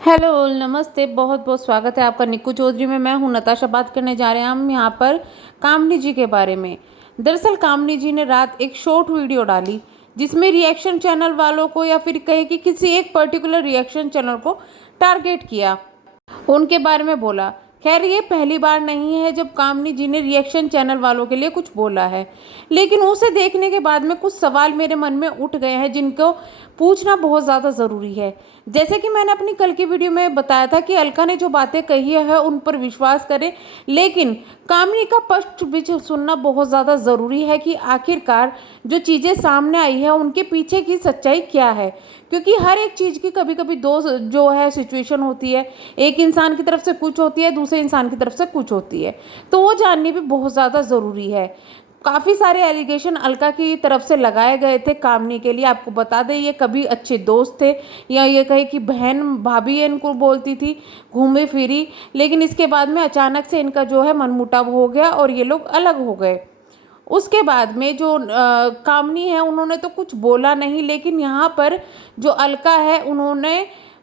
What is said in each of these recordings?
Hello, नमस्ते, बहुत बहुत स्वागत है आपका निक्कू चौधरी में। मैं हूं नताशा, बात करने जा रहे हैं हम यहाँ पर कामनी जी के बारे में। दरअसल कामनी जी ने रात एक शॉर्ट वीडियो डाली जिसमें रिएक्शन चैनल वालों को या फिर कहे कि किसी एक पर्टिकुलर रिएक्शन चैनल को टारगेट किया, उनके बारे में बोला। खैर ये पहली बार नहीं है जब कामनी जी ने रिएक्शन चैनल वालों के लिए कुछ बोला है, लेकिन उसे देखने के बाद में कुछ सवाल मेरे मन में उठ गए हैं जिनको पूछना बहुत ज़्यादा ज़रूरी है। जैसे कि मैंने अपनी कल की वीडियो में बताया था कि अलका ने जो बातें कही है उन पर विश्वास करें, लेकिन कामनी का पक्ष भी सुनना बहुत ज़्यादा ज़रूरी है कि आखिरकार जो चीज़ें सामने आई है उनके पीछे की सच्चाई क्या है। क्योंकि हर एक चीज़ की कभी कभी दो जो है सिचुएशन होती है, एक इंसान की तरफ से कुछ होती है, दूसरे इंसान की तरफ से कुछ होती है, तो वो जाननी भी बहुत ज़्यादा ज़रूरी है। काफ़ी सारे एलिगेशन अलका की तरफ से लगाए गए थे कामनी के लिए। आपको बता दें ये कभी अच्छे दोस्त थे, या ये कहे कि बहन भाभी इनको बोलती थी घूमे फिरी, लेकिन इसके बाद में अचानक से इनका जो है मनमुटाव हो गया और ये लोग अलग हो गए। उसके बाद में जो कामनी है उन्होंने तो कुछ बोला नहीं, लेकिन यहाँ पर जो अलका है उन्होंने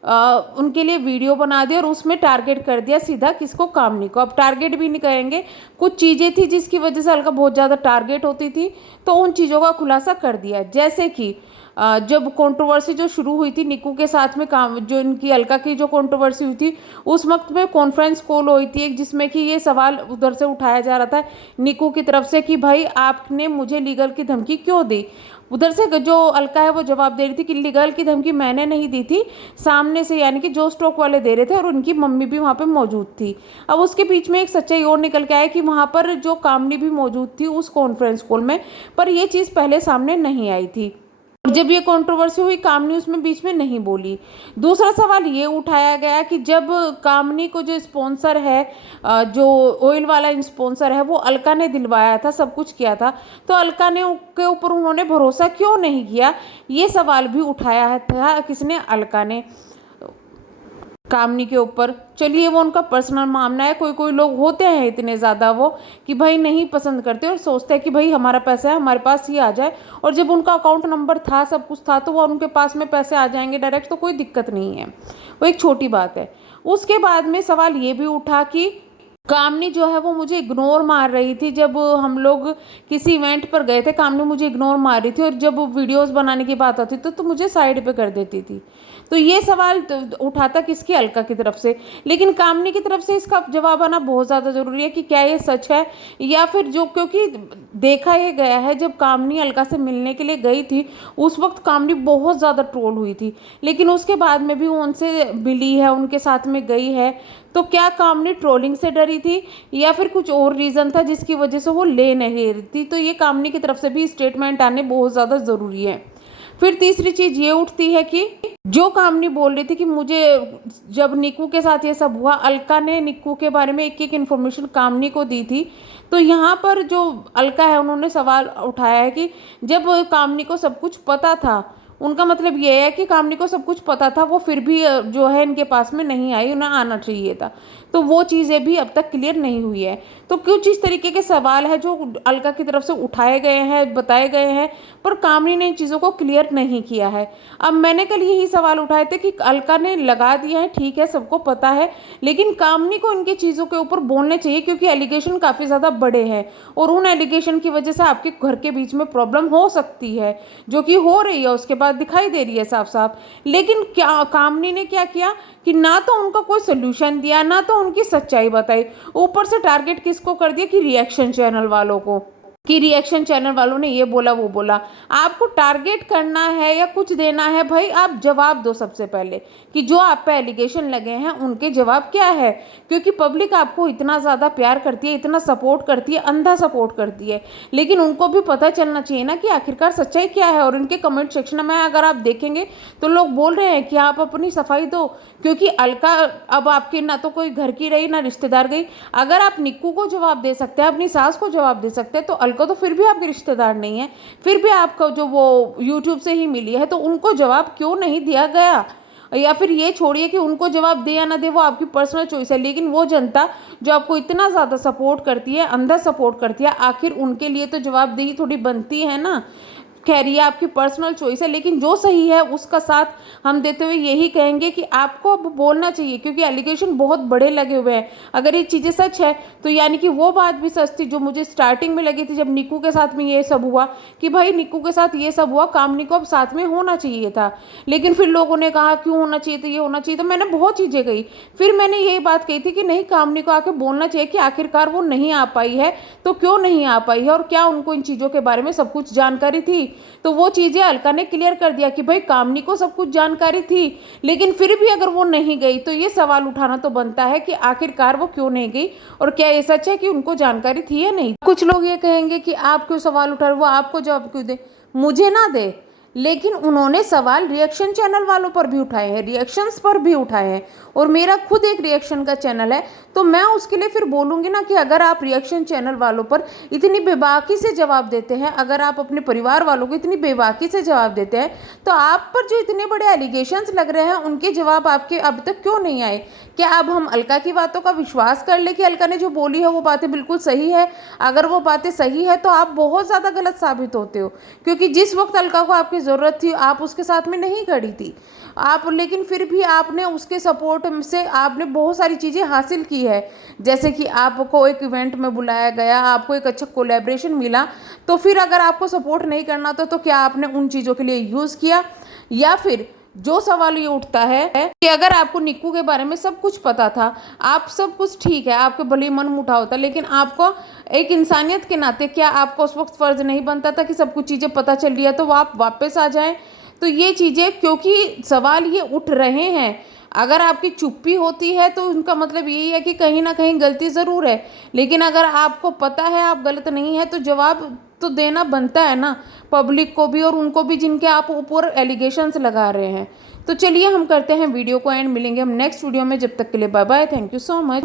उनके लिए वीडियो बना दी और उसमें टारगेट कर दिया सीधा किसको, कामनी को। अब टारगेट भी नहीं करेंगे, कुछ चीज़ें थी जिसकी वजह से अलका बहुत ज़्यादा टारगेट होती थी, तो उन चीज़ों का खुलासा कर दिया। जैसे कि जब कंट्रोवर्सी जो शुरू हुई थी निक्कू के साथ में, काम जो इनकी अलका की जो कंट्रोवर्सी हुई थी, उस वक्त में कॉन्फ्रेंस कॉल हुई थी एक, जिसमें कि ये सवाल उधर से उठाया जा रहा था निक्कू की तरफ से कि भाई आपने मुझे लीगल की धमकी क्यों दी। उधर से जो अलका है वो जवाब दे रही थी कि लीगल की धमकी मैंने नहीं दी थी, सामने से यानी कि जो स्टॉक वाले दे रहे थे, और उनकी मम्मी भी वहाँ पे मौजूद थी। अब उसके बीच में एक सच्चाई और निकल के आया कि वहाँ पर जो कामनी भी मौजूद थी उस कॉन्फ्रेंस कॉल में, पर ये चीज़ पहले सामने नहीं आई थी। और जब ये कंट्रोवर्सी हुई कामनी उसमें बीच में नहीं बोली। दूसरा सवाल ये उठाया गया कि जब कामनी को जो स्पॉन्सर है, जो ऑयल वाला स्पॉन्सर है, वो अलका ने दिलवाया था, सब कुछ किया था, तो अलका ने के ऊपर उन्होंने भरोसा क्यों नहीं किया, ये सवाल भी उठाया था किसने, अलका ने कामनी के ऊपर। चलिए वो उनका पर्सनल मामला है, कोई कोई लोग होते हैं इतने ज़्यादा वो कि भाई नहीं पसंद करते और सोचते हैं कि भाई हमारा पैसा है हमारे पास ही आ जाए, और जब उनका अकाउंट नंबर था सब कुछ था तो वो उनके पास में पैसे आ जाएंगे डायरेक्ट, तो कोई दिक्कत नहीं है, वो एक छोटी बात है। उसके बाद में सवाल ये भी उठा कि कामनी जो है वो मुझे इग्नोर मार रही थी। जब हम लोग किसी इवेंट पर गए थे कामनी मुझे इग्नोर मार रही थी, और जब वीडियोस बनाने की बात आती तो मुझे साइड पे कर देती थी। तो ये सवाल उठाता किसकी, अलका की तरफ से, लेकिन कामनी की तरफ से इसका जवाब आना बहुत ज़्यादा ज़रूरी है कि क्या ये सच है या फिर जो, क्योंकि देखा ये गया है जब कामनी अलका से मिलने के लिए गई थी उस वक्त कामनी बहुत ज़्यादा ट्रोल हुई थी, लेकिन उसके बाद में भी वो उनसे मिली है, उनके साथ में गई है। तो क्या कामनी ट्रोलिंग से डरी थी या फिर कुछ और रीज़न था जिसकी वजह से वो ले नहीं रही थी, तो ये कामनी की तरफ से भी स्टेटमेंट आने बहुत ज़्यादा ज़रूरी है। फिर तीसरी चीज़ ये उठती है कि जो कामनी बोल रही थी कि मुझे जब निक्कू के साथ ये सब हुआ अलका ने निक्कू के बारे में एक एक इन्फॉर्मेशन कामनी को दी थी, तो यहाँ पर जो अलका है उन्होंने सवाल उठाया है कि जब कामनी को सब कुछ पता था, उनका मतलब ये है कि कामनी को सब कुछ पता था, वो फिर भी जो है इनके पास में नहीं आई, उन्हें आना चाहिए था, तो वो चीज़ें भी अब तक क्लियर नहीं हुई है। तो कुछ इस तरीके के सवाल है जो अलका की तरफ से उठाए गए हैं, बताए गए हैं, पर कामनी ने इन चीज़ों को क्लियर नहीं किया है। अब मैंने कल यही सवाल उठाए थे कि अलका ने लगा दिया है, ठीक है सबको पता है, लेकिन कामनी को इनकी चीज़ों के ऊपर बोलने चाहिए, क्योंकि एलिगेशन काफ़ी ज़्यादा बड़े हैं और उन एलिगेशन की वजह से आपके घर के बीच में प्रॉब्लम हो सकती है, जो कि हो रही है, उसके बाद दिखाई दे रही है साफ साफ। लेकिन क्या कामनी ने क्या किया कि ना तो उनका कोई सोल्यूशन दिया, ना तो उनकी सच्चाई बताई, ऊपर से टारगेट किसको कर दिया कि रिएक्शन चैनल वालों को, कि रिएक्शन चैनल वालों ने ये बोला वो बोला। आपको टारगेट करना है या कुछ देना है भाई, आप जवाब दो सबसे पहले कि जो आप पे एलिगेशन लगे हैं उनके जवाब क्या है, क्योंकि पब्लिक आपको इतना ज़्यादा प्यार करती है, इतना सपोर्ट करती है, अंधा सपोर्ट करती है, लेकिन उनको भी पता चलना चाहिए ना कि आखिरकार सच्चाई क्या है। और इनके कमेंट सेक्शन में अगर आप देखेंगे तो लोग बोल रहे हैं कि आप अपनी सफाई दो, क्योंकि अलका अब आपकी ना तो कोई घर की रही ना रिश्तेदार गई। अगर आप निक्कू को जवाब दे सकते हैं, अपनी सास को जवाब दे सकते हैं, तो अलका तो फिर भी आपके रिश्तेदार नहीं है, फिर भी आपको जो वो यूट्यूब से ही मिली है, तो उनको जवाब क्यों नहीं दिया गया। या फिर ये छोड़िए कि उनको जवाब दे या ना दे, वो आपकी पर्सनल चॉइस है, लेकिन वो जनता जो आपको इतना ज़्यादा सपोर्ट करती है, अंदर सपोर्ट करती है, आखिर उनके लिए तो जवाबदेही थोड़ी बनती है ना। खैर ये आपकी पर्सनल चॉइस है, लेकिन जो सही है उसका साथ हम देते हुए यही कहेंगे कि आपको अब बोलना चाहिए, क्योंकि एलिगेशन बहुत बड़े लगे हुए हैं। अगर ये चीज़ें सच है तो यानी कि वो बात भी सच थी जो मुझे स्टार्टिंग में लगी थी जब निक्कू के साथ में ये सब हुआ, कि भाई निक्कू के साथ ये सब हुआ, कामनी को अब साथ में होना चाहिए था। लेकिन फिर लोगों ने कहा क्यों होना चाहिए था, ये होना चाहिए था, मैंने बहुत चीज़ें कही। फिर मैंने यही बात कही थी कि नहीं, कामनी को आके बोलना चाहिए कि आखिरकार वो नहीं आ पाई है तो क्यों नहीं आ पाई है, और क्या उनको इन चीज़ों के बारे में सब कुछ जानकारी थी। तो वो चीज़ें अलका ने क्लियर कर दिया कि भाई कामनी को सब कुछ जानकारी थी, लेकिन फिर भी अगर वो नहीं गई तो ये सवाल उठाना तो बनता है कि आखिरकार वो क्यों नहीं गई, और क्या ये सच है कि उनको जानकारी थी या नहीं। कुछ लोग ये कहेंगे कि आप क्यों सवाल उठा रहे, वो आपको जवाब क्यों दे, मुझे ना दे, लेकिन उन्होंने सवाल रिएक्शन चैनल वालों पर भी उठाए हैं, रिएक्शंस पर भी उठाए हैं, और मेरा खुद एक रिएक्शन का चैनल है, तो मैं उसके लिए फिर बोलूँगी ना कि अगर आप रिएक्शन चैनल वालों पर इतनी बेबाकी से जवाब देते हैं, अगर आप अपने परिवार वालों को इतनी बेबाकी से जवाब देते हैं, तो आप पर जो इतने बड़े एलिगेशंस लग रहे हैं उनके जवाब आपके अब तक क्यों नहीं आए। क्या अब हम अलका की बातों का विश्वास कर ले कि अलका ने जो बोली है वो बातें बिल्कुल सही है। अगर वो बातें सही है तो आप बहुत ज़्यादा गलत साबित होते हो, क्योंकि जिस वक्त अलका को आपकी ज़रूरत थी आप उसके साथ में नहीं खड़ी थी आप, लेकिन फिर भी आपने उसके सपोर्ट से आपने बहुत सारी चीज़ें हासिल की है। जैसे कि आपको एक इवेंट में बुलाया गया, आपको एक अच्छा कोलैबोरेशन मिला, तो फिर अगर आपको सपोर्ट नहीं करना था तो क्या आपने उन चीज़ों के लिए यूज़ किया। या फिर जो सवाल ये उठता है कि अगर आपको निक्कू के बारे में सब कुछ पता था, आप सब कुछ ठीक है, आपके भले ही मन मुठा होता, लेकिन आपको एक इंसानियत के नाते क्या आपको उस वक्त फ़र्ज़ नहीं बनता था कि सब कुछ चीज़ें पता चल रही है तो आप वापस आ जाएं। तो ये चीज़ें, क्योंकि सवाल ये उठ रहे हैं, अगर आपकी चुप्पी होती है तो उनका मतलब यही है कि कहीं ना कहीं गलती ज़रूर है, लेकिन अगर आपको पता है आप गलत नहीं है तो जवाब तो देना बनता है ना, पब्लिक को भी और उनको भी जिनके आप ऊपर एलिगेशंस लगा रहे हैं। तो चलिए हम करते हैं वीडियो को एंड, मिलेंगे हम नेक्स्ट वीडियो में, जब तक के लिए bye bye, thank you so much.